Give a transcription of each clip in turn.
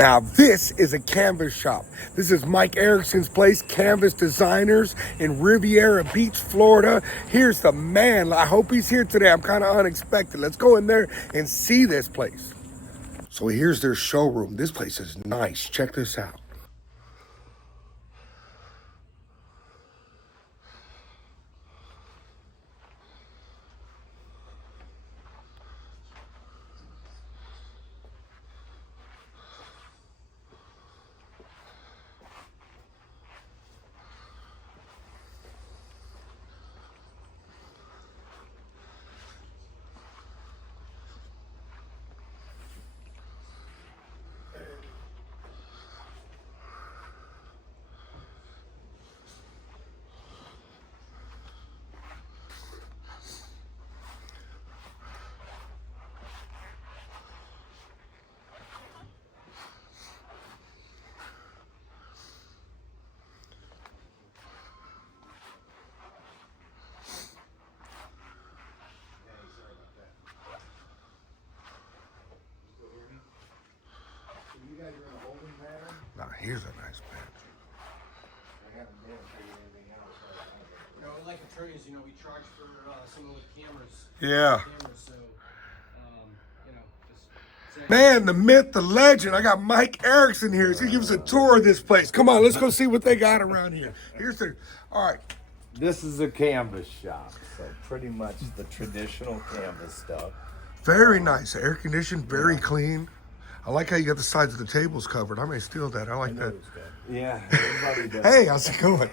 Now, this is a canvas shop. This is Mike Erickson's place, Canvas Designers in Riviera Beach, Florida. Here's the man. I hope he's here today. I'm kind of unexpected. Let's go in there and see this place. So here's their showroom. This place is nice. Check this out. Now here's a nice bench. You know, like attorneys, we charge for someone with cameras. Yeah. So, just Man, the myth, the legend. I got Mike Erickson here. He's gonna give us a tour of this place. Come on, let's go see what they got around here. All right. This is a canvas shop, so pretty much the traditional canvas stuff. Very nice. Air conditioned, very clean. I like how you got the sides of the tables covered. I may steal that. I like that. Yeah, everybody does. Hey, how's it going?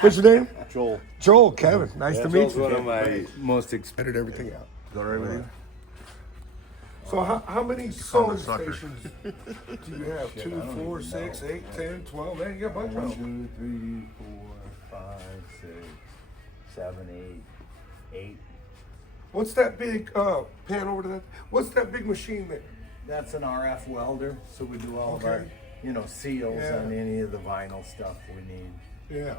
What's your name? Joel. Joel, Kevin. Nice to meet Joel's you. one of my most Edited everything out. Is that right with you? So how many sewing stations do you have? 2, 4, 6, 8, 10, 12? Man, you got a bunch of 1, them. 2, 3, 4, 5, 6, 7, 8, 8. What's that big pan over to that? What's that big machine there? That's an RF welder, so we do all of our, seals Yeah. on any of the vinyl stuff we need. Yeah.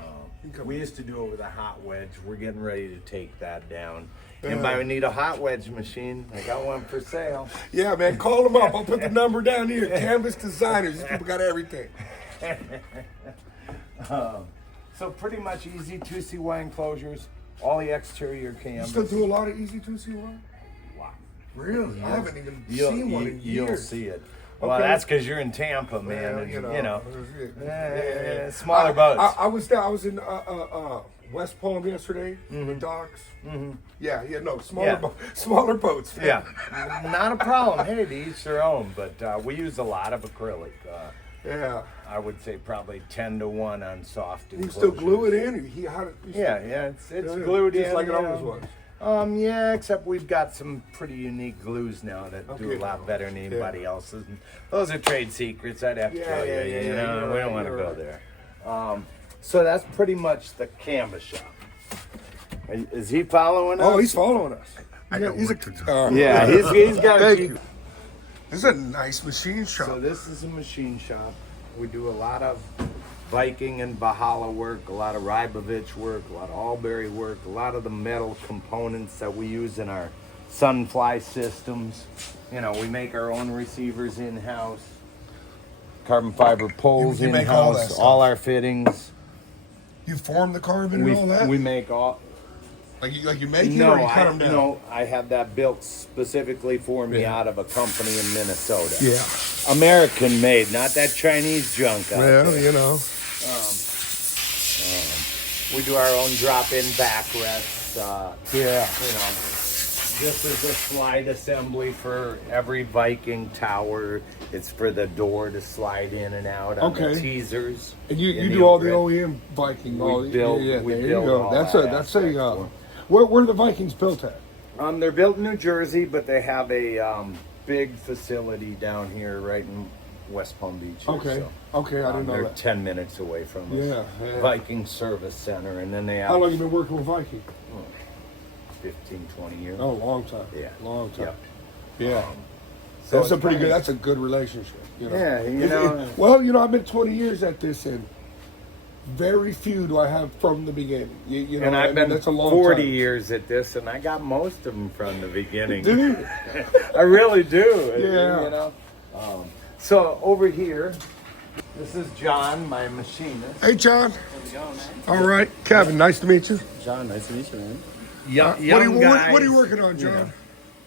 We used to do it with a hot wedge. We're getting ready to take that down. Yeah. Anybody need a hot wedge machine? I got one for sale. Yeah, man, call them up. I'll put the number down here. Canvas Designers. These people got everything. So pretty much easy 2CY enclosures, all the exterior You canvas. still do a lot of easy 2C1? Wow. Really? I haven't even You'll- seen one in You'll years. see it. Well, Okay. that's because you're in Tampa, man. Well, and, smaller boats. I was there. I was in West Palm yesterday. The docks. Yeah, no, smaller boats. Man. Yeah, not a problem. Hey, to each their own. But we use a lot of acrylic. Yeah. I would say probably 10-to-1 on soft. You still glue it in? Yeah, it's glued just in. like it always was. Yeah, except we've got some pretty unique glues now that do a Okay. lot better than anybody else's. And those are trade secrets. I'd have to tell you. Yeah, We don't want to go there. So that's pretty much the canvas shop. Is he following us? Oh, he's following us. Yeah, he's got to Thank keep. you. This is a nice machine shop. So this is a machine shop. We do a lot of Viking and Valhalla work, a lot of Rybovich work, a lot of Albury work, a lot of the metal components that we use in our Sunfly systems. We make our own receivers in-house, carbon fiber poles You make all that in-house, stuff? all our fittings. You form the carbon and all that? We make all. Like you make it or you cut them down? No, I have that built specifically for me out of a company in Minnesota. Yeah. American made, not that Chinese junk out there. Well, We do our own drop-in backrests. Yeah. This is a slide assembly for every Viking tower. It's for the door to slide in and out on the teasers. And you in do all the overhead. OEM Viking. We build there you all go. that That's aspect a. Where are the Vikings built at? They're built in New Jersey, but they have a big facility down here right in West Palm Beach. Okay. Okay, I didn't know They're that. 10 minutes away from us. Yeah. Viking Service Center, and then they have How long have you been working with Viking? 15, 20 years. Oh, long time. Yeah. Long time. Yep. Yeah. So That's a it's pretty good. nice. That's a good relationship. Yeah, Well, I've been 20 years at this, and very few do I have from the beginning. And I've been that's a long 40 time. years at this, and I got most of them from the beginning. Dude. I really do. Yeah. So over here, this is John, my machinist. Hey, John. How's it going, man? All right, Kevin. Nice to meet you. John, nice to meet you, man. What are you working on, John?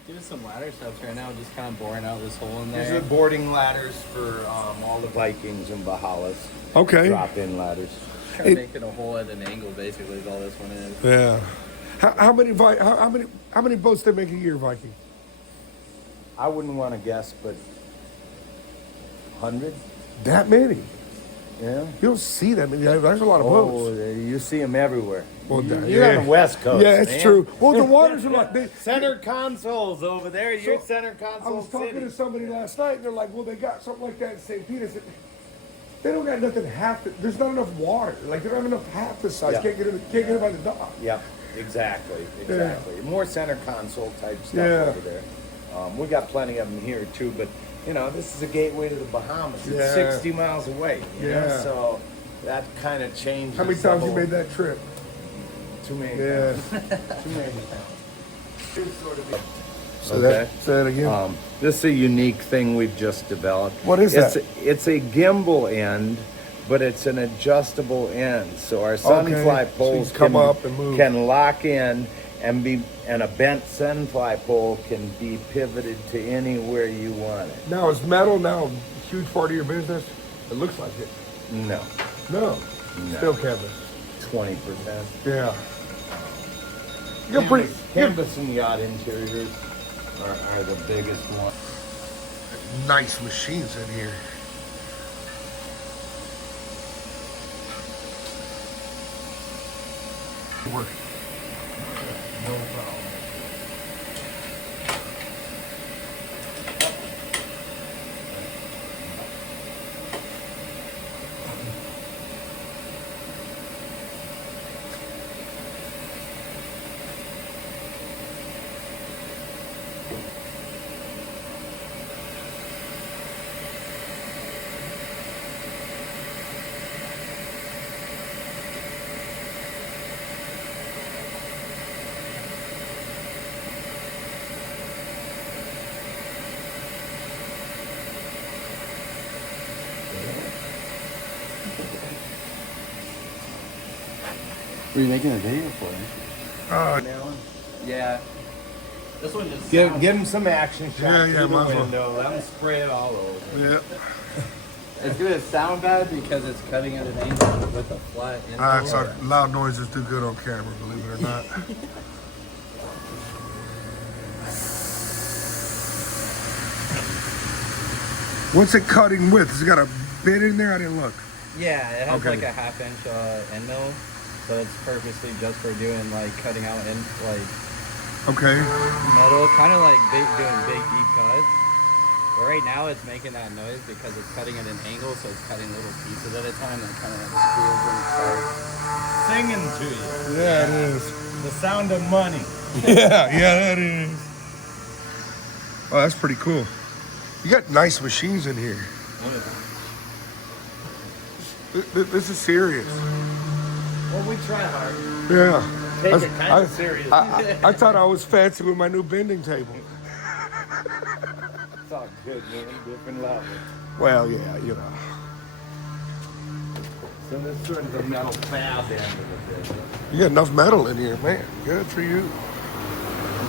Doing some ladder stuff right now, just kind of boring out this hole in These there. are boarding ladders for all the Vikings and Bahalas. Okay. Drop-in ladders. Trying to make it a hole at an angle, basically, is all this one is. Yeah. How many boats they make a year, Viking? I wouldn't want to guess, but 100? That many? Yeah. You don't see that many. There's a lot of Oh, boats. you see them everywhere. Well, You're on the West Coast. Yeah, it's man. true. Well, the waters are like Center consoles over there. Your center I console was talking city. to somebody last night, and they're like, "Well, they got something like that in St. Peter." I said, they don't got nothing half. There's not enough water. Like they don't have enough half the size. Yeah. Can't get it by the dock. Yep, exactly. More center console type stuff Yeah. over there. We got plenty of them here too, but you know, this is a gateway to the Bahamas. It's Yeah. 60 miles away. You know? Yeah. So that kind of changes. How many the times you whole- made that trip? Too many. Yeah. Too many. Say that again. This is a unique thing we've just developed. What is it's that? It's a gimbal end, but it's an adjustable end. So our sunfly So you poles come up and move. can lock in and a bent sunfly pole can be pivoted to anywhere you want it. Now is metal now a huge part of your business? It looks like it. No, No. Still canvas. 20%. Yeah. You're pretty. Canvas and yacht interiors are the biggest one. Nice machines in here. Work. No problem. What are you making a video for? Yeah. This one just Give sounds- him some action shots Yeah, through the might as well. window. Let him spray it all over. Yeah. It's gonna sound bad because it's cutting at an angle with a flat end. So loud noises do good on camera, believe it or not. What's it cutting with? Has it got a bit in there? I didn't look. Yeah, it has Okay. like a 1/2 inch end mill, so it's purposely just for doing like cutting out in like Okay. metal, kind of like doing big deep cuts. But right now it's making that noise because it's cutting at an angle, so it's cutting little pieces at a time that kind of like squeals when it starts. Singing to you. Yeah, it is. The sound of money. Yeah, that is. Oh, that's pretty cool. You got nice machines in here. This is serious. Well, we try hard. Yeah. Take it kind of serious. I thought I was fancy with my new bending table. It's all good, man. Different level. Well, yeah, you know. So this is sort of the metal fab end of the business. You got enough metal in here, man. Good for you.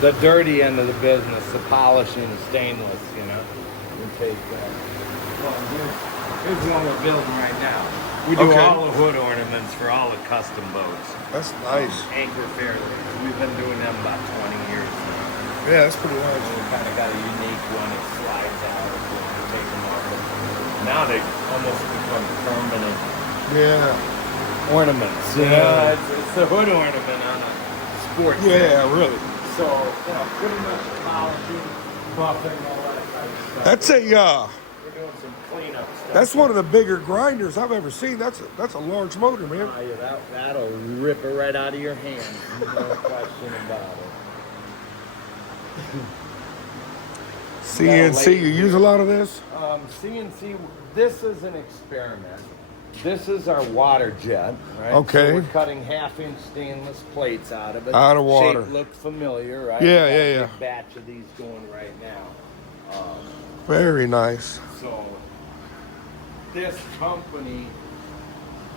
The dirty end of the business, the polishing, the stainless, you know. We take that. Well, here's one we're building right now. We do Okay. all the hood ornaments for all the custom boats. That's nice. Anchor fairways. We've been doing them about 20 years now. Yeah, that's pretty nice. We kind of got a unique one that slides out if you take them off. Now they almost become permanent Yeah. ornaments. You know, it's the hood ornament on a sport. Yeah, really. So, you know, pretty much polishing, buffing, all that type of stuff. That's a We're doing some cleanup stuff. that's one of the bigger grinders I've ever seen. That's a large motor, man. Yeah, that'll rip it right out of your hand. No question about it. CNC, you use a lot of this? CNC, this is an experiment. This is our water jet, right? Okay. So we're cutting 1/2-inch stainless plates out of it. Out of water. Shape look familiar, right? Yeah, We got yeah, a yeah. big batch of these going right now. Very nice. So this company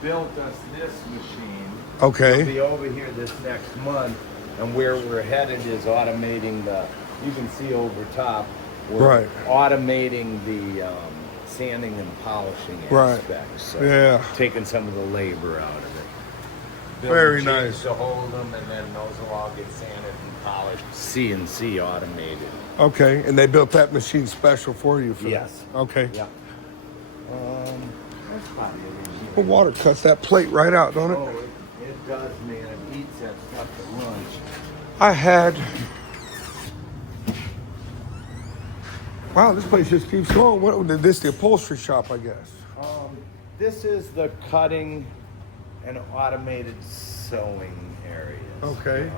built us this machine. Okay. We'll be over here this next month, and where we're headed is automating the. You can see over top. We're Right. automating the sanding and polishing Right. aspects. So Yeah. taking some of the labor out of it. Very Building nice. jigs to hold them, and then those will all get sanded and polished. CNC automated. Okay, and they built that machine special for you. For Yes. That. Okay. Yeah. That's probably everything. The water cuts that plate right out, don't it? Oh, it does, man. It eats that stuff at lunch. I had. Wow, this place just keeps going. What? This the upholstery shop, I guess. This is the cutting and automated sewing areas. Okay.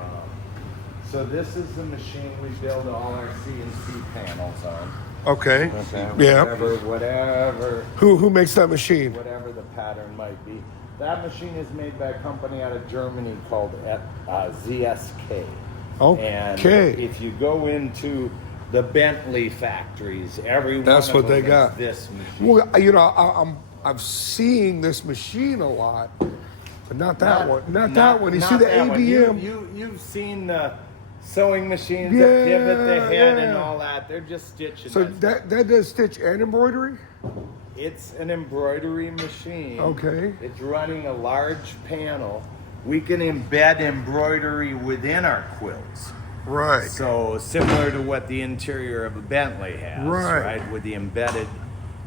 So this is the machine we build all our CNC panels on. Okay. Okay, Yeah. Whatever Who makes that machine? whatever the pattern might be. That machine is made by a company out of Germany called ZSK. Okay. And if you go into the Bentley factories, every That's one what of they them got. is this machine. Well, I'm seeing this machine a lot, but not that one. Not that one. You not see the that one. ABM? You've seen the sewing machines Yeah, that pivot the head and yeah. all that. They're just stitching. So that does stitch and embroidery? It's an embroidery machine. Okay. It's running a large panel. We can embed embroidery within our quilts. Right. So similar to what the interior of a Bentley has, Right. With the embedded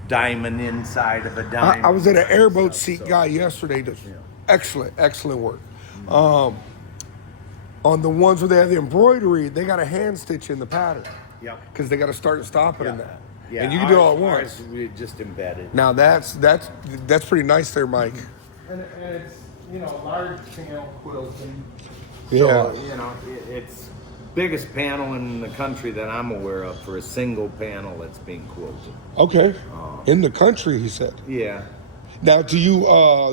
diamond inside of a diamond. I was at an airboat Stuff, seat so- guy yesterday. Does Yeah. excellent work. On the ones where they have the embroidery, they got a hand stitch in the pattern Yep. because they got to start and stop it in that. Yeah, And you can do it all at ours, once. We just embedded. Now that's pretty nice there, Mike. And it's, large panel quilting. Yeah. So, it's biggest panel in the country that I'm aware of for a single panel that's being quilted. Okay. In the country, he said. Yeah. Now, do you?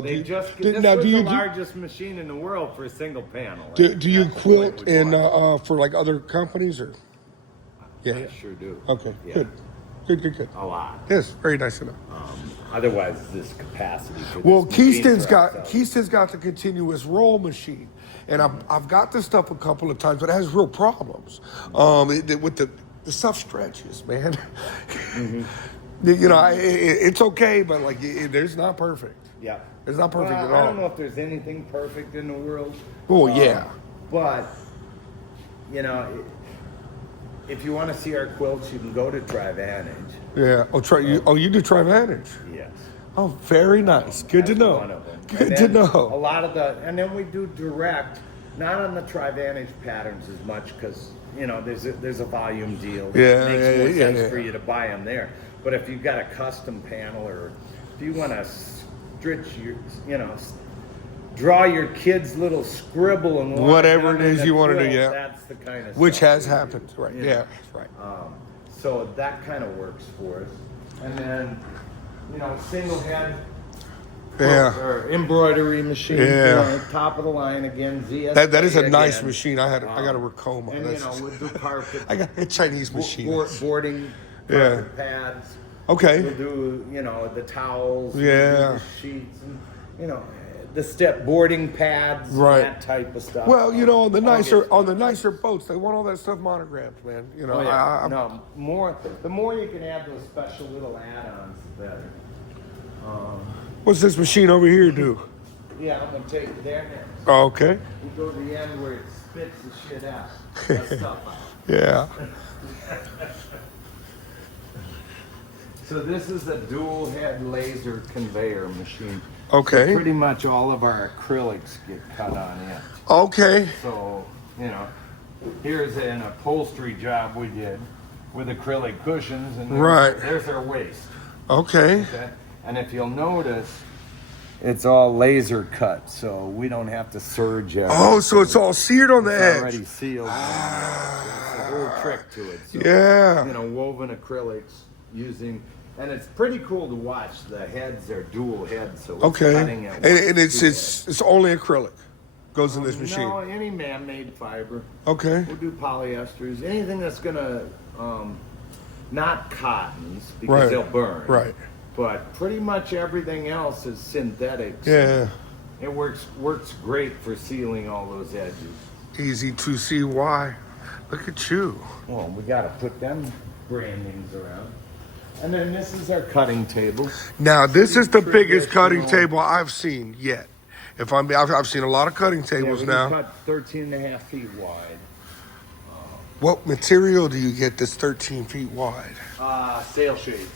They just do, this now, was do you the do, largest machine in the world for a single panel. do you That's the quilt point we in want. for like other companies or? Yeah. I sure do. Okay. Yeah. Good. A lot. Yes, very nice to know. Otherwise, this capacity. For Well, this machine Keyston's for got ourselves. the continuous roll machine, and I've got this stuff a couple of times, but it has real problems. With the stuff stretches, man. Mm-hmm. It's okay, but like there's not perfect. Yeah. It's not perfect Well, at all. I don't know if there's anything perfect in the world. Oh yeah. But, if you want to see our quilts, you can go to Trivantage. Yeah. You do Trivantage. Yes. Oh, very nice. Good to That's know. one of them. Good And to then A know. lot of and then we do direct, not on the Trivantage patterns as much because, there's a volume deal. Yeah, It makes yeah, more yeah, sense yeah. for you to buy them there. But if you've got a custom panel or if you want to stretch draw your kid's little scribble and Whatever it is you want to do, yeah. That's the kind of Which stuff has we do. happened, right? Yeah. Yeah, right. So that kind of works for us. And then, single head Yeah. or embroidery machine. Yeah. Top of the line again. ZSK That is a nice again. machine. I got a Racoma. And That's- we'll do carpet. I got a Chinese machine. Boarding Yeah. carpet pads. Okay. We'll do the towels. Yeah. we'll do the sheets and the step boarding pads. Right. And that type of stuff. Well, on the All gets- nicer boats, they want all that stuff monogrammed, man. Oh, yeah. No, the more you can add those special little add-ons, the better. What's this machine over here do? Yeah, I'm gonna take you there next. Oh, okay. We go to the end where it spits the shit out. That stuff out. Yeah. So this is a dual head laser conveyor machine. Okay. So pretty much all of our acrylics get cut on it. Okay. So, here's an upholstery job we did with acrylic cushions and Right. there's our waist. Okay. Okay? And if you'll notice, it's all laser cut, so we don't have to serge it. Oh, so it's all seared on the It's edge. already sealed. It's a whole trick to it. So, Yeah. woven acrylics using, and it's pretty cool to watch. The heads are dual heads, so it's Okay. cutting at And once, two it's only acrylic goes in this heads. machine. No, any man-made fiber. Okay. We'll do polyesters, anything that's gonna, not cottons because Right. they'll burn. Right. But pretty much everything else is synthetic. Yeah. It works great for sealing all those edges. Easy to see why. Look at you. Well, we got to put them brandings around. And then this is our cutting table. Now, this is the biggest cutting Traditional. table I've seen yet. I've seen a lot of cutting tables we now. cut 13 and a half feet wide. What material do you get that's 13 feet wide? Sail shades.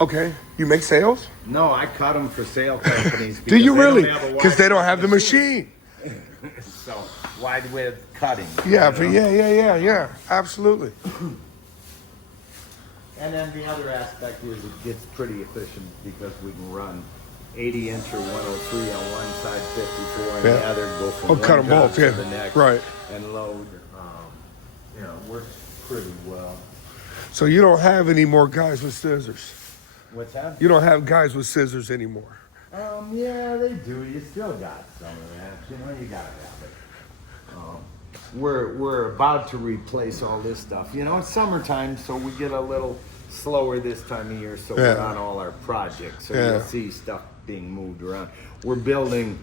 Okay. You make sails? No, I cut them for sail companies. Do you because they really? don't have a Because they wide don't have the machine. So wide width cutting. Yeah, you know? yeah. Absolutely. And then the other aspect is it gets pretty efficient because we can run 80-inch or 103 on one side, 54 on the other, go from one cut them job both, to yeah. the next, Right. and load. Works pretty well. So you don't have any more guys with scissors. What's that? You don't have guys with scissors anymore. Yeah, they do. You still got some of that. You gotta have it. We're about to replace all this stuff. It's summertime, so we get a little slower this time of year. So we're on all our projects. So you'll see stuff being moved around. We're building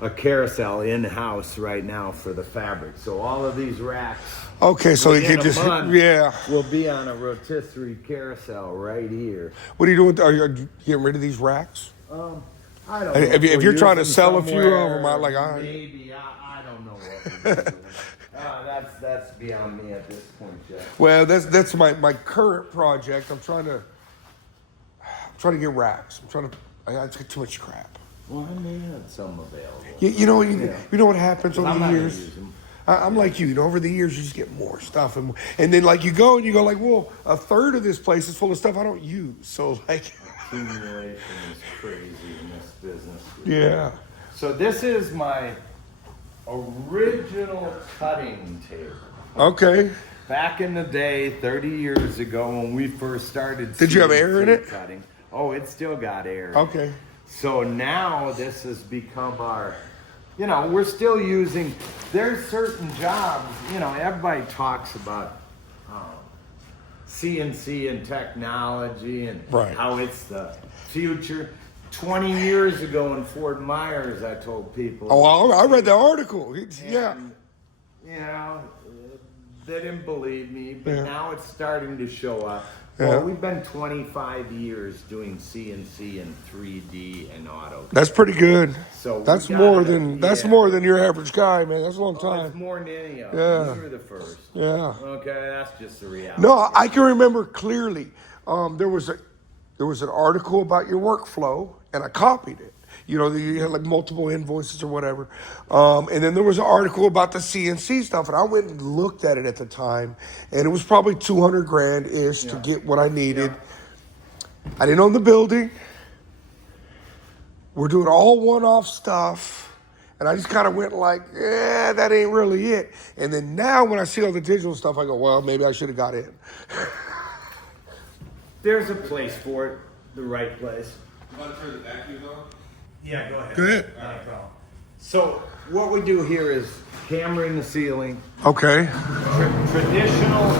a carousel in-house right now for the fabric. So all of these racks. Okay, so you within can a just month, yeah. We'll be on a rotisserie carousel right here. What are you doing? Are you getting rid of these racks? I don't know. If you're trying to sell a few of them, somewhere, maybe I don't know what we're doing. That's beyond me at this point, Jeff. Well, that's my current project. I'm trying to get racks. I get too much crap. Well, I may have some available. You know what happens over I'm the not gonna years? use them. I'm like you. Over the years, you just get more stuff, and then like you go like, well, a third of this place is full of stuff I don't use. So like, Accumulation is crazy in this business. yeah. So this is my original cutting table. Okay. Back in the day, 30 years ago, when we first started. Did you have air in it? Cutting. Oh, it still got air. Okay. So now this has become our, we're still using, there's certain jobs, everybody talks about CNC and technology and how it's the future. 20 years ago in Fort Myers, I told people. Oh, I read the article. Yeah. They didn't believe me, but now it's starting to show up. Yeah. Well, we've been 25 years doing CNC and 3D and auto. That's pretty good. So that's more than your average guy, man. That's a long time. It's more than any of them. Yeah. We were the first. Yeah. Okay, that's just the reality. No, I can remember clearly. There was an article about your workflow, and I copied it. You had like multiple invoices or whatever. And then there was an article about the CNC stuff, and I went and looked at it at the time, and it was probably $200,000-ish to get what I needed. Yeah. I didn't own the building. We're doing all one-off stuff, and I just kind of went like, that ain't really it. And then now when I see all the digital stuff, I go, well, maybe I should have got in. There's a place for it, the right place. You want to turn the vacuum on? Yeah, go ahead. Go ahead. Not a problem. So what we do here is camera in the ceiling. Okay. Traditional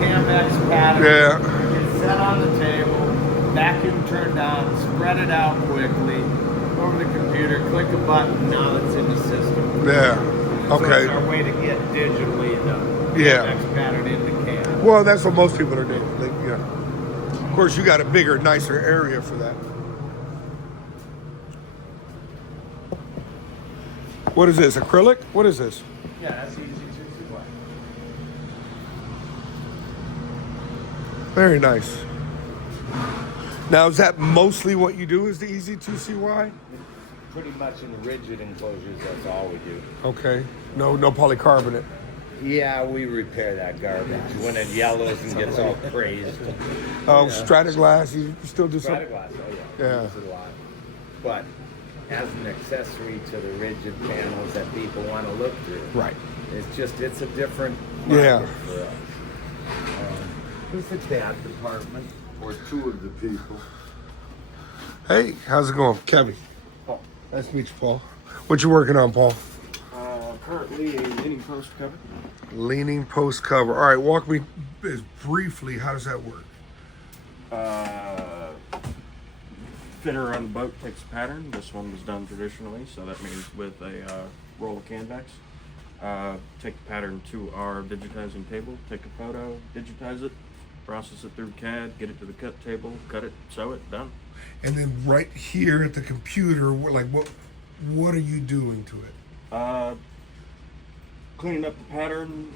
Camex pattern. Yeah. It's set on the table, vacuum turned on, spread it out quickly, over the computer, click a button, now it's in the system. Yeah. So Okay. it's our way to get digitally the Camex pattern in the cam. Well, that's what most people are doing. Of course, you got a bigger, nicer area for that. What is this? Acrylic? What is this? Yeah, that's easy to do. Very nice. Now, is that mostly what you do? Is the Easy 2CY? Pretty much in rigid enclosures, that's all we do. Okay. No polycarbonate. Yeah, we repair that garbage when it yellows and gets all crazed. Oh, Strataglass. You still do something? Strataglass, oh Yeah. we use it a lot. But as an accessory to the rigid panels that people want to look through. Right. It's a different Yeah. market for us. Who's the CAD department? Or two of the people. Hey, how's it going? Kevin. Paul. Nice to meet you, Paul. What you working on, Paul? Currently a leaning post cover. Leaning post cover. All right, walk me briefly. How does that work? fitter on the boat takes a pattern. This one was done traditionally, so that means with a roll of Canvex. Take the pattern to our digitizing table, take a photo, digitize it, process it through CAD, get it to the cut table, cut it, sew it, done. And then right here at the computer, like what are you doing to it? Cleaning up the pattern,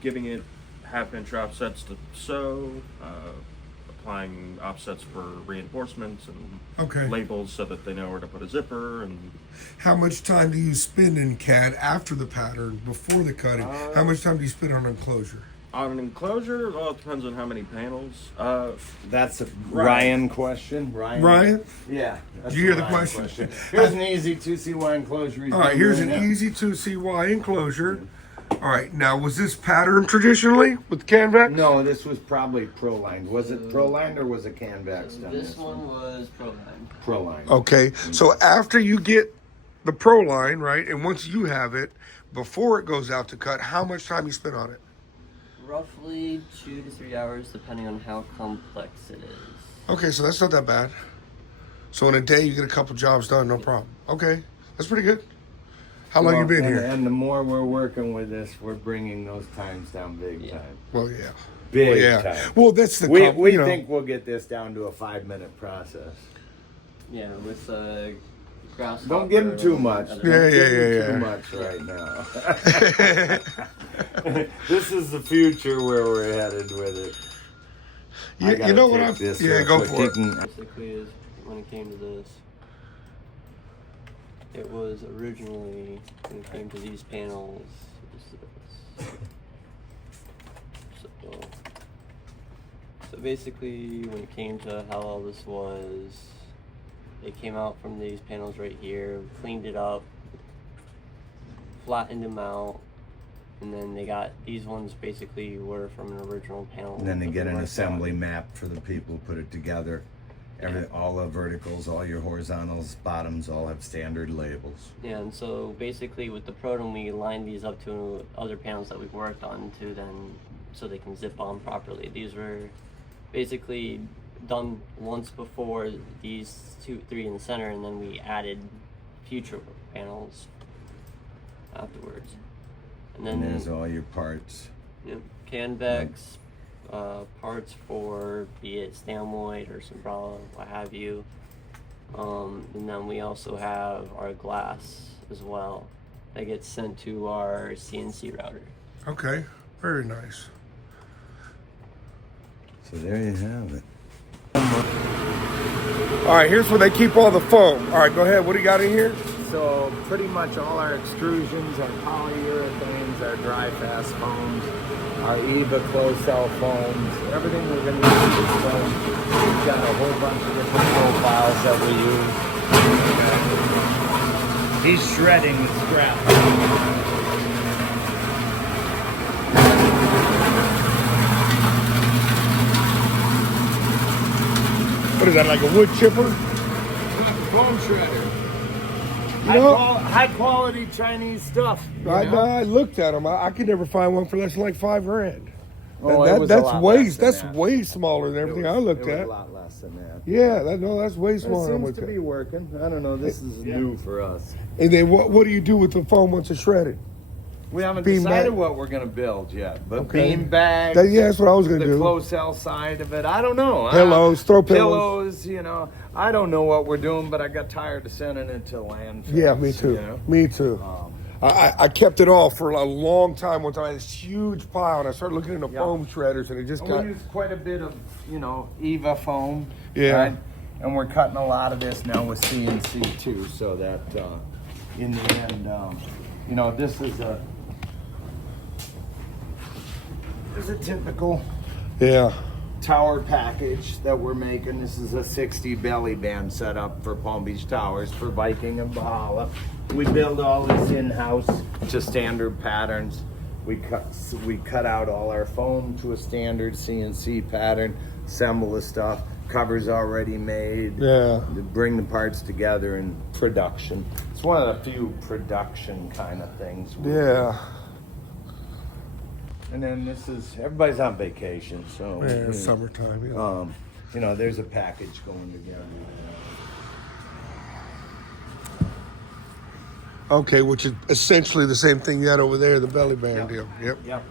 giving it half-inch offsets to sew, applying offsets for reinforcements and labels so that they know where to put a zipper. And how much time do you spend in CAD after the pattern, before the cutting? How much time do you spend on enclosure? On an enclosure, well, it depends on how many panels. That's a Ryan question. Ryan? Yeah. Did you hear the question? Here's an easy 2CY enclosure. All right, here's an easy 2CY enclosure. All right, now was this pattern traditionally with Canvex? No, this was probably Pro-lined. Was it Pro-lined or was it Canvex done? This one was Pro-lined. Pro-lined. Okay, so after you get the Pro line, right, and once you have it, before it goes out to cut, how much time you spend on it? Roughly 2 to 3 hours, depending on how complex it is. Okay, so that's not that bad. So in a day, you get a couple jobs done, no problem. Okay, that's pretty good. How long you been here? And the more we're working with this, we're bringing those times down big time. Well, yeah. Big time. Well, that's the we think we'll get this down to a 5-minute process. Yeah, with grasshopper. Don't give them too much. Yeah. Too much right now. This is the future where we're headed with it. You know what I'm... Yeah, go for it. Basically, is when it came to this, it was originally, when it came to these panels, so basically, when it came to how all this was, it came out from these panels right here, cleaned it up, flattened them out, and then they got, these ones basically were from an original panel. And then they get an assembly map for the people, put it together. All the verticals, all your horizontals, bottoms all have standard labels. Yeah, and so basically with the Proton, we lined these up to other panels that we've worked on to then, so they can zip on properly. These were basically done once before, these 2, 3 in the center, and then we added future panels afterwards. And then there's all your parts. Yep, Canvex, parts for be it Stamoid or Sombrella, what have you. And then we also have our glass as well that gets sent to our CNC router. Okay, very nice. So there you have it. All right, here's where they keep all the foam. All right, go ahead. What do you got in here? So pretty much all our extrusions, our polyurethanes, our dry fast foams, our EVA closed cell foams, everything we're going to use is foam. We've got a whole bunch of different profiles that we use. He's shredding the scrap. What is that, like a wood chipper? Foam shredder. High quality Chinese stuff. I looked at them. I could never find one for less than like $5,000. Oh, That's way smaller than everything I looked at. A lot less than that. Yeah, that's way smaller. It seems to be working. I don't know. This is new for us. And then what do you do with the foam once it's shredded? We haven't Bean decided bag? what we're going to build yet, but Okay. bean bags. That's what I was going to do. The closed cell side of it. I don't know. Pillows, throw pillows. Pillows, I don't know what we're doing, but I got tired of sending it to landfill. Yeah, me too. Me too. I kept it all for a long time. One time I had this huge pile, and I started looking into foam shredders, and it just got... We use quite a bit of, EVA foam. Yeah. Right? And we're cutting a lot of this now with CNC too, so that in the end, this is a typical tower package that we're making. This is a 60 belly band setup for Palm Beach Towers for Viking and Bahala. We build all this in-house to standard patterns. We cut out all our foam to a standard CNC pattern, assemble the stuff, covers already made. Yeah. Bring the parts together in production. It's one of the few production kind of things. Yeah. And then everybody's on vacation, so Yeah, summertime. Yeah. you know, there's a package going together. Okay, which is essentially the same thing you had over there, the belly band deal. Yep. Yep.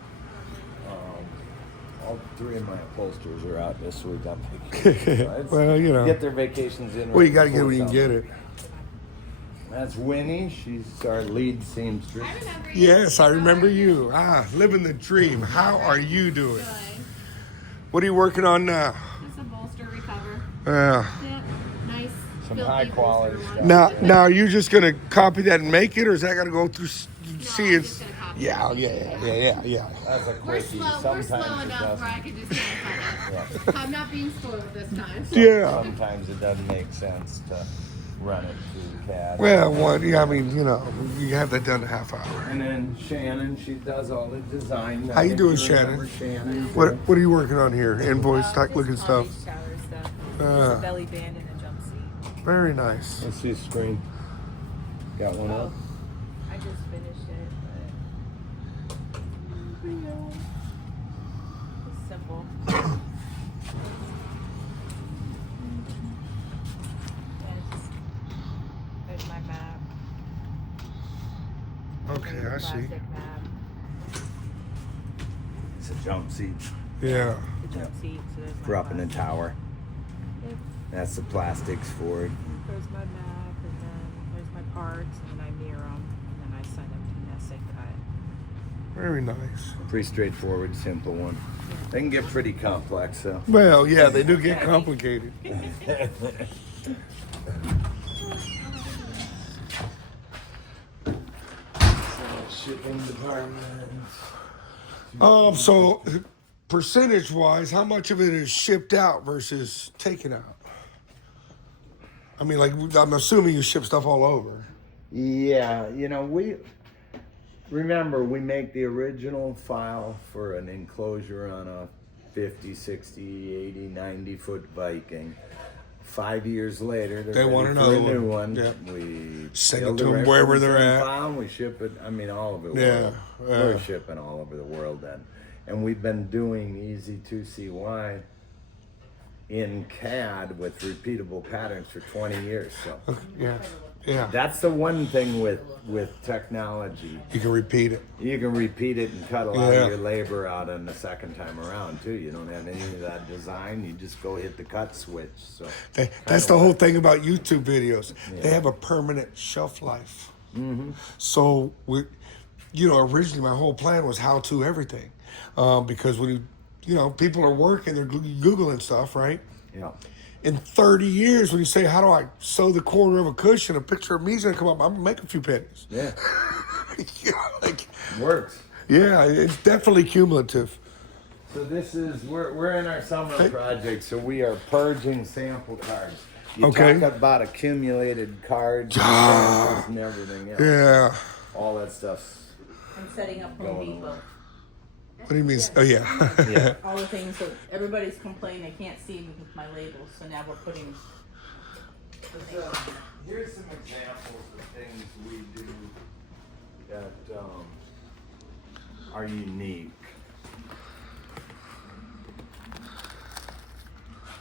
All three of my upholsterers are out this week on vacation. So Well, you know. get their vacations in. Well, you got to get before when you can get summer. it. That's Winnie. She's our lead seamstress. I remember you. Yes, I remember you. Living the dream. How are you doing? Good. What are you working on now? Just a bolster recover. Yeah. Yep. Nice. Some filthy high quality bolster stuff. one. Now, are you just gonna copy that and make it, or is that gonna go through I'm CNC? just gonna copy Yeah, it. yeah. That's a We're quickie. slow. Sometimes We're slow it enough doesn't. where I can just handle it. I'm not being spoiled this time. Yeah. Sometimes it doesn't make sense to run it through CAD. Well, I mean, you know, you have that done in a half hour. And then Shannon, she does all the design. How you doing, Remember Shannon? What are you working on here? Invoice type looking Just all stuff. these shower stuff. Uh. Just a belly band and a jumpsuit. Very nice. Let's see the screen. Got one up? I just finished it, but it's simple. There's my map. Okay, I see. Plastic map. It's a jump seat Yeah. The jump seat. So there's my for up in the plastic. tower. Yep. That's the plastics for it. There's my map, and then there's my parts, and then I mirror them, and then I send them to Nest and cut. Very nice. Pretty straightforward, simple one. They can get pretty complex, though. Well, yeah, they do get complicated. Shipping department. So percentage-wise, how much of it is shipped out versus taken out? I mean, like, I'm assuming you ship stuff all over. Yeah, you know, we make the original file for an enclosure on a 50, 60, 80, 90 foot Viking. 5 years later, They they're want ready for another a new one. one. Yeah. We Send build it to the 'em wherever reference they're and at. file, and we ship it. I mean, all over the Yeah, world. yeah. We're shipping all over the world then, and we've been doing Easy 2CY in CAD with repeatable patterns for 20 years. So Yeah. that's the one thing with technology. You can repeat it. You can repeat it and cut a lot Yeah. of your labor out on the second time around too. You don't have any of that design. You just go hit the cut switch. So That's the whole thing about YouTube videos. They have a permanent shelf life. So originally my whole plan was how to everything, because when people are working, they're Googling stuff, right? yeah, In 30 years, when you say, how do I sew the corner of a cushion, a picture of me is going to come up. I'm going to make a few pennies. yeah, Like, works. yeah, it's definitely cumulative. So this is we're in our summer project. So we are purging sample cards. You Okay. talk about accumulated cards and samples and everything else. Yeah. All that stuff's I'm setting up Home Going Depot. What do you mean? Oh, yeah. yeah. All the things that everybody's complaining they can't see me with my labels, so now we're putting. Here's some examples of things we do that are unique.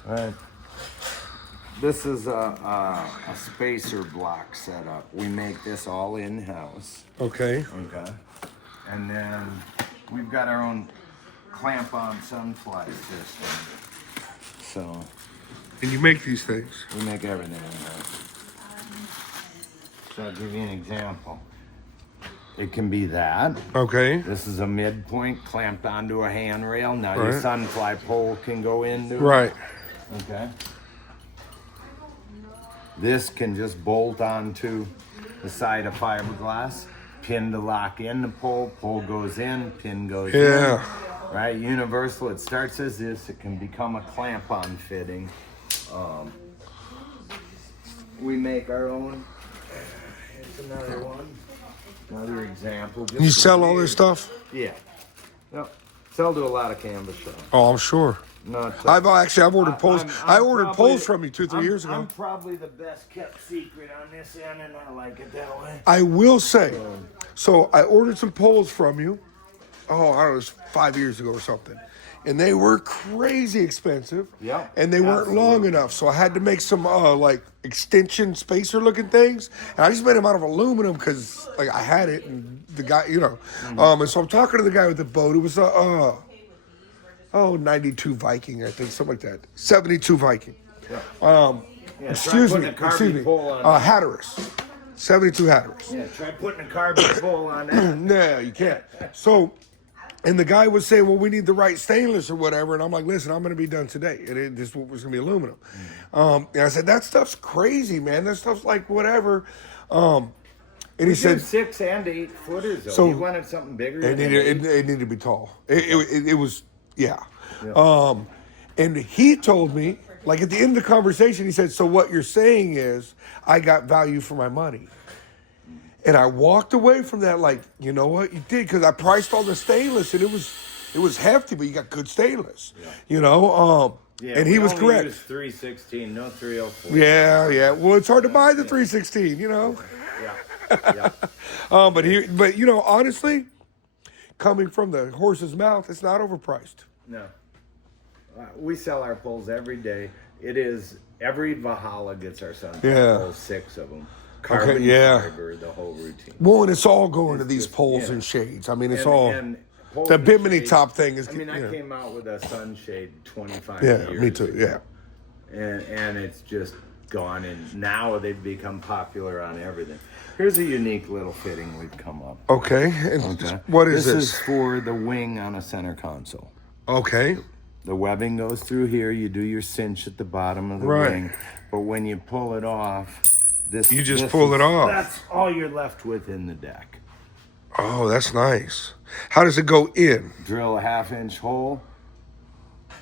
Right. This is a spacer block setup. We make this all in-house. Okay. Okay. And then we've got our own clamp-on sunfly system. So And you make these things. we make everything in-house. So I'll give you an example. It can be that. Okay. This is a midpoint clamped onto a handrail. Now your Right. sunfly pole can go into it. Right. Okay. This can just bolt onto the side of fiberglass, pin to lock in the pole goes in, pin goes Yeah. in. Right, universal. It starts as this. It can become a clamp-on fitting. We make our own. Here's another one. Another example. You sell all this stuff? Yeah. Yep. Sell to a lot of canvas shops. Oh, I'm sure. Not. I've ordered poles. I ordered probably- poles from you 2-3 years ago. I'm probably the best kept secret on this end, and I like it that way. I will say, so I ordered some poles from you. Oh, I don't know, it was 5 years ago or something. and they were crazy expensive. Yeah, And they weren't long enough, so I had to make some like extension spacer looking things, and I just made them out of aluminum because like I had it, and the guy, you know, and so I'm talking to the guy with the boat. It was a 92 Viking, I think, something like that, 72 Viking. Excuse me, Hatteras, 72 Hatteras. Yeah, try putting a carbon pole on that. No, you can't. So, and the guy was saying, well, we need the right stainless or whatever. And I'm like, listen, I'm going to be done today. This was going to be aluminum. And I said, that stuff's crazy, man. That stuff's like whatever. And he said 6 and 8 footers, though. So you wanted something bigger? it needed to be tall. It was, yeah. And he told me, like at the end of the conversation, he said, so what you're saying is I got value for my money. And I walked away from that like, you know what, you did, because I priced all the stainless, and it was hefty, but you got good stainless, you know. And he was correct. Use 316, no 304. Yeah. Well, it's hard to buy the 316, you know. Yeah. But you know, honestly, coming from the horse's mouth, it's not overpriced. No. We sell our poles every day. It is every Valhalla gets our sun poles, 6 of them. Carbon fiber, the whole routine. Well, and it's all going to these poles and shades. I mean, it's the Bimini top thing is. I mean, I came out with a sunshade 25 years ago. Me too. Yeah. And it's just gone, and now they've become popular on everything. Here's a unique little fitting we've come up. Okay. What is this? This is for the wing on a center console. Okay. The webbing goes through here. You do your cinch at the bottom of the wing, but when you pull it off, you just pull it off. That's all you're left with in the deck. Oh, that's nice. How does it go in? Drill a 1/2-inch hole,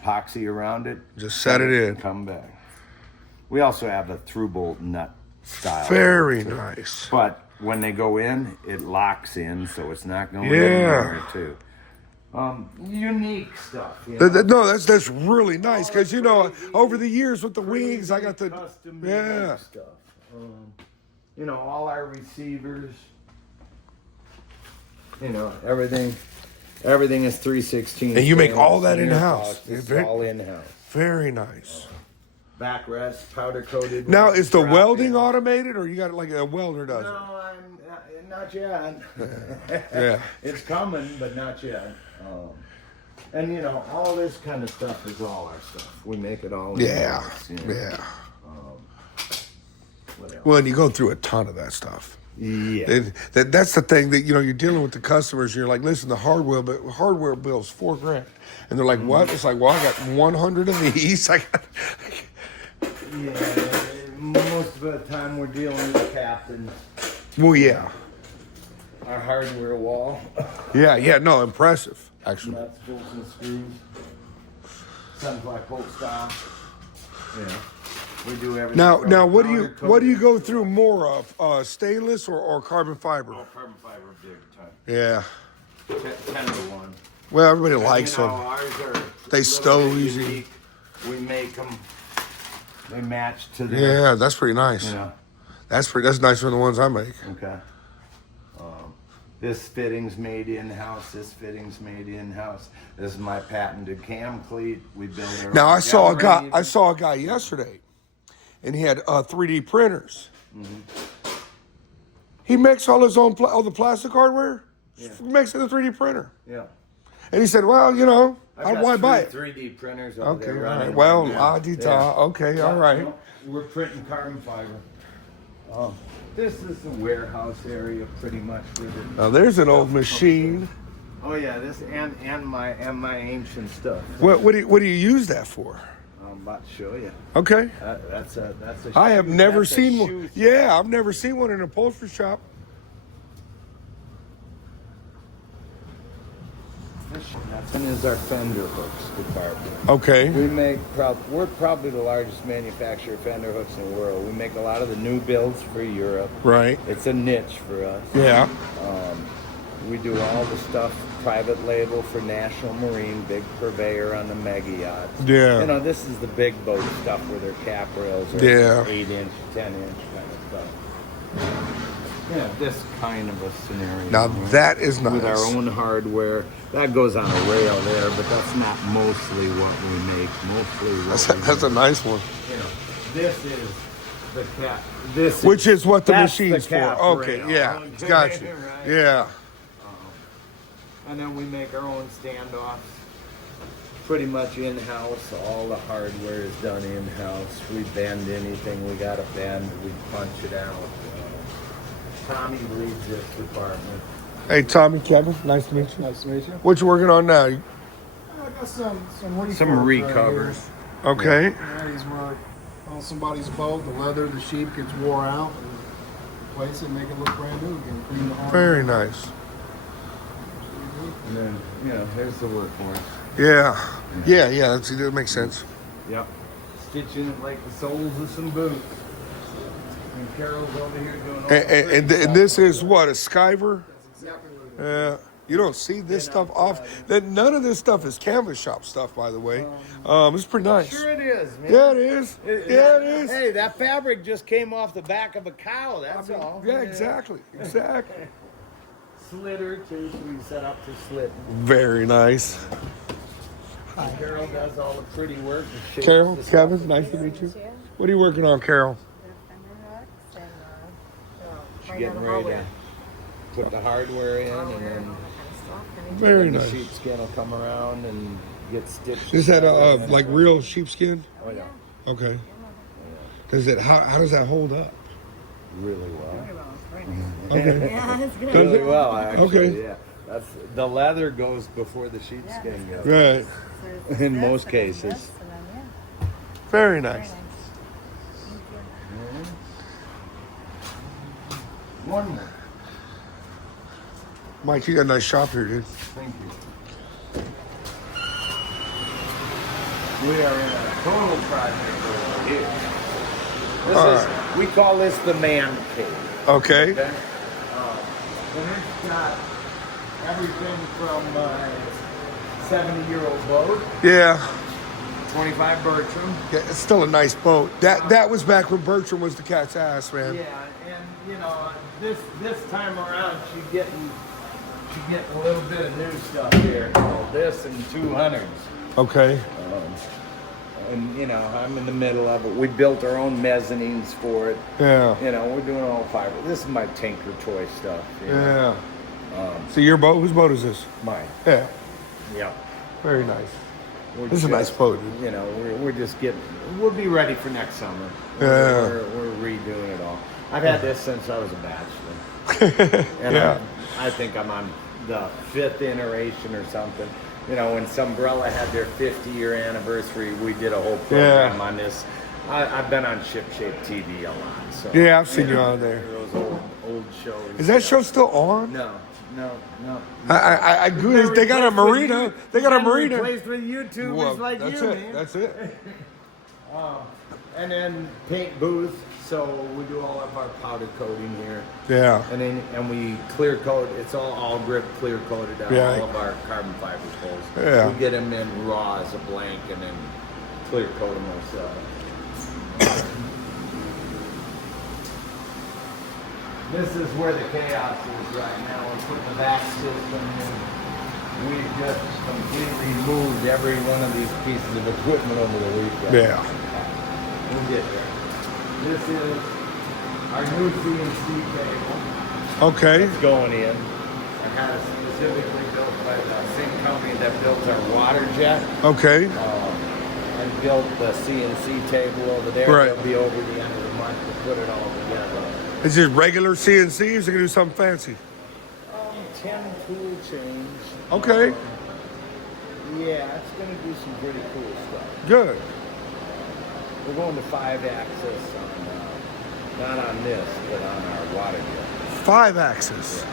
epoxy around it. Just set it in. Come back. We also have a through bolt nut style. Very nice. But when they go in, it locks in, so it's not going anywhere too. Unique stuff. You know? No, that's really nice because you know over the years with the wings, I got the custom stuff. You know, all our receivers. You know, everything is 316. And you make all that in-house. It's all in-house. Very nice. Backrest, powder coated. Now, is the welding automated, or you got it like a welder does it? No, not yet. Yeah. It's coming, but not yet. And you know, all this kind of stuff is all our stuff. We make it all. In-house, you know? Yeah. What else? Well, and you go through a ton of that stuff. Yeah. That's the thing that, you know, you're dealing with the customers. And you're like, listen, the hardware bill's $4,000, and they're like, what? It's like, well, I got 100 of these. Yeah. Most of the time, we're dealing with captains. Well, yeah. Our hardware wall. Yeah. No, impressive, actually. Nuts, bolts, and screws. 7-ply style. Yeah. We do everything. Now, what do you go through more of, stainless or carbon fiber? Oh, carbon fiber, big time. Yeah. 10 to 1. Well, everybody likes them. Ours are They stow easy. unique. We make them. They match to the. Yeah, that's pretty nice. You know. That's nicer than the ones I make. Okay. This fitting's made in-house. This fitting's made in-house. This is my patented cam cleat. We build our Now own I saw a gallery. guy yesterday, and he had 3D printers. Mm-hmm. He makes all his own all the plastic hardware. He makes it in a 3D printer. Yeah. And he said, "Well, you know, why I've buy got it?" 3D printers over Okay, there all running right. Well, right now. okay, all right. We're printing carbon fiber. This is the warehouse area, pretty much with it. Now there's an old machine. Oh yeah, this and my ancient stuff. What do you use that for? I'm about to show you. Okay. That's a. I have never that's a seen shoe one. Yeah, I've never seen one in an upholstery shop. This one is our Fender hooks department. Okay. We make we're probably the largest manufacturer of Fender hooks in the world. We make a lot of the new builds for Europe. Right. It's a niche for us. Yeah. We do all the stuff private label for National Marine, big purveyor on the mega yachts. Yeah. You know, this is the big boat stuff where their cap rails are 8-inch, 10-inch kind of stuff. Yeah, this kind of a scenario. Now that is nice. With our own hardware. That goes on a rail there, but that's not mostly what we make. Mostly what That's a nice one. you know, this is the cap. This Which is what the that's machine's for. cap Okay, rail. yeah, Okay, got you. right. Yeah. And then we make our own standoffs. Pretty much in-house. All the hardware is done in-house. We bend anything we got to bend. We punch it out. Tommy leads this department. Hey, Tommy, Kevin, nice to meet you. Nice to meet you. What you working on now? I got some refurbs Some recovers. Okay. Right here. These were on somebody's boat. The leather, the sheep gets wore out, and replace it, make it look brand new again. Clean the armor. Very nice. And then, here's the workhorse. Yeah. That makes sense. Yep. Stitching it like the soles of some boots. And Carol's over here doing all And this is what, a skiver? Yeah. You don't see this stuff off. None of this stuff is canvas shop stuff, by the way. It's pretty nice. Sure it is, man. Yeah, it is. Yeah, it is. Hey, that fabric just came off the back of a cow, that's all. Yeah, exactly. Slitter, too, so we set up to slit. Very nice. Carol does all the pretty work. Carol, Kevin, nice to meet you. What are you working on, Carol? She's getting ready to put the hardware in, and then Very the nice. sheepskin will come around and get stitched. Is that together. like real sheepskin? Oh, yeah. Okay. How does that hold up? Really well. Okay. Really well, actually. Okay. Yeah. That's the leather goes before the sheepskin goes. Right. In most cases. Very nice. One more. Mike, you got a nice shop here, dude. Thank you. We are in a total project over here. We call this the man cave. Okay. Okay? And it's got everything from a 70-year-old boat, Yeah. 25 Bertram. Yeah, it's still a nice boat. That was back when Bertram was the cat's ass, man. Yeah, and this time around she's getting a little bit of new stuff here. This and 200s. Okay. And I'm in the middle of it. We built our own mezzanines for it. Yeah. We're doing all fiber. This is my Tinker Toy stuff. Yeah. So your boat? Whose boat is this? Mine. Yeah. Yeah. Very nice. We're This is a just- nice boat. We're just getting. We'll be ready for next summer. Yeah. We're redoing it all. I've had this since I was a bachelor. And Yeah. I think I'm on the 5th iteration or something. When Sunbrella had their 50-year anniversary, we did a whole program on this. I've been on Ship Shape TV a lot. So Yeah, I've seen you on there. Those old shows. Is that show still on? No. I Googled. They got a marina. They got a marina. Replaced with YouTubers Well, like that's you, it. man. That's it. And then paint booth. So we do all of our powder coating here. Yeah. And we clear coat. It's all grip clear coated out. Yeah. All of our carbon fiber poles. Yeah. We get them in raw as a blank and then clear coat them ourselves. This is where the chaos is right now. We're putting the back system in. We've just completely moved every one of these pieces of equipment over the weekend. Yeah. We'll get there. This is our new CNC table. Okay. It's going in. I had it specifically built by the same company that built our water jet. Okay. And built the CNC table over there. Right. They'll be over the end of the month to put it all together. Is it regular CNC? Or is it gonna do something fancy? 10 tool change. Okay. Yeah, it's going to do some pretty cool stuff. Good. We're going to 5-axis on, not on this, but on our water jet. 5-axis.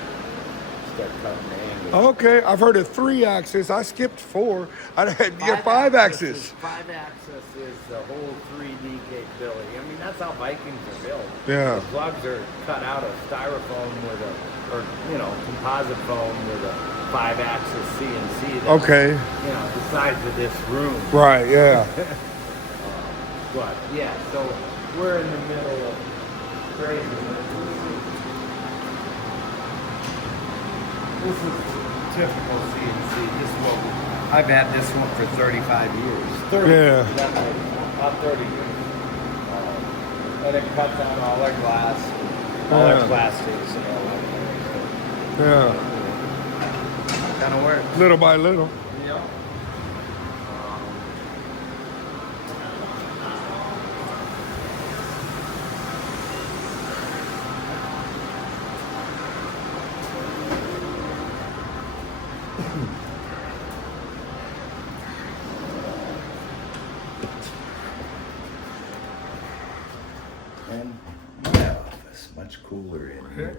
Start cutting the angles. Okay, I've heard of 3-axis. I skipped 4. I had 5-axis. 5-axis is the whole 3D capability. I mean, that's how Vikings are built. Yeah. The plugs are cut out of styrofoam composite foam with a 5-axis CNC. That's, Okay. The size of this room. Right. Yeah. But yeah, so we're in the middle of crazy. This is typical CNC. This is what I've had this one for 35 years. 30. Yeah. About 30 years. And it cuts out all our glass, all our plastics, and all that. Yeah. Kind of works. Little by little. Yeah. And my office, much cooler in here.